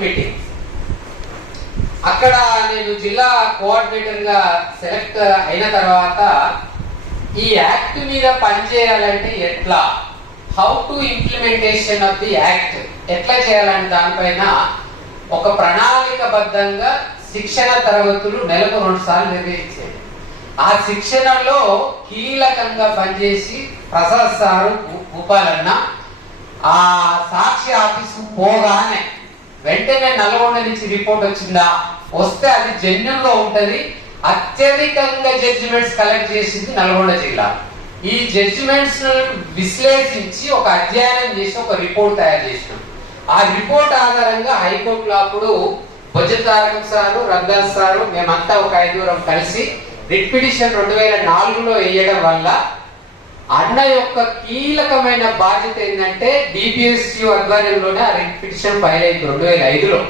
Meeting అక్కడ నేను జిల్లా కోఆర్డినేటర్గా సెలెక్ట్ అయిన తర్వాత ఈ యాక్ట్ మీద పనిచేయాలంటే ఎట్లా? How to implementation of the act ఎట్లా చేయాలని దానిపైన ఒక ప్రణాళికబద్ధంగా శిక్షణ తరగతులు నెలకు రెండు సార్లు నిర్వహించేది ఆ శిక్షణలో కీలకంగా పనిచేసి ప్రసాద్ సారు ఉపాలన్న భూపాలన్న ఆ సాక్షి ఆఫీసు పోగానే వెంటనే నల్గొండ నుంచి రిపోర్ట్ వచ్చిందా? వస్తే అది జెన్యున్లో ఉంటది. అత్యధికంగా జడ్జిమెంట్స్ కలెక్ట్ చేసింది నల్గొండ జిల్లా. ఈ జడ్జిమెంట్స్ విశ్లేషించి ఒక అధ్యయనం చేసి ఒక రిపోర్ట్ తయారు చేసినాం. ఆ రిపోర్ట్ ఆధారంగా హైకోర్టులో అప్పుడు భుజతారకం సారు రద్దాస్ సారు మేమంతా ఒక ఐదుగురం కలిసి రిట్ పిటిషన్ రెండు వేల నాలుగులో వేయడం వల్ల అన్న యొక్క కీలకమైన బాధ్యత ఏంటంటే డిపిఎస్యు ఆధ్వర్యంలోనే ఆ రిట్ పిటిషన్ ఫైల్ అయింది రెండు వేల ఐదులో.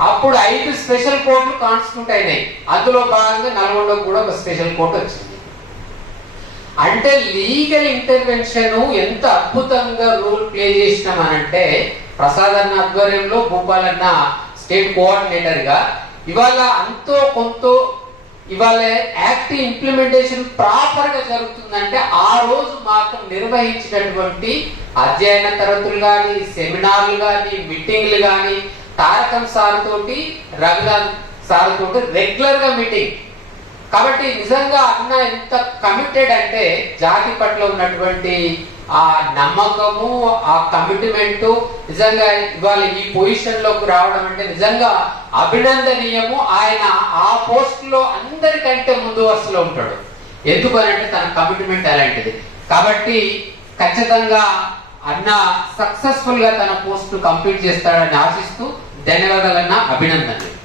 అప్పుడు ఐదు స్పెషల్ కోర్టులు కాన్స్టిట్యూట్ అయినాయి. అందులో భాగంగా నల్గొండ కూడా ఒక స్పెషల్ కోర్టు వచ్చింది. అంటే లీగల్ ఇంటర్వెన్షన్ ఎంత అద్భుతంగా రూల్ ప్లే చేసినామనంటే ప్రసాద్ అన్న ఆధ్వర్యంలో భూపాల్ అన్న స్టేట్ కోఆర్డినేటర్గా ఇవాళ అంతో కొంత ఇవాళ యాక్ట్ ఇంప్లిమెంటేషన్ ప్రాపర్గా జరుగుతుందంటే ఆ రోజు మాకు నిర్వహించినటువంటి అధ్యయన తరగతులు కానీ సెమినార్లు కానీ మీటింగ్లు కానీ తారకం సార్ తోటి రఘునాథ్ సార్ తోటి రెగ్యులర్గా మీటింగ్ కాబట్టి నిజంగా అన్న ఎంత కమిటెడ్ అంటే జాతి పట్ల ఉన్నటువంటి ఆ నమ్మకము ఆ కమిట్మెంట్ నిజంగా ఇవాళ ఈ పొజిషన్లోకి రావడం అంటే నిజంగా అభినందనీయము. ఆయన ఆ పోస్ట్లో అందరికంటే ముందు వరుసలో ఉంటాడు. ఎందుకు అంటే తన కమిట్మెంట్ అలాంటిది. కాబట్టి ఖచ్చితంగా అన్న సక్సెస్ఫుల్గా తన పోస్ట్ కంప్లీట్ చేస్తాడని ఆశిస్తూ ధన్యవాదాలన్న అభినందనలు.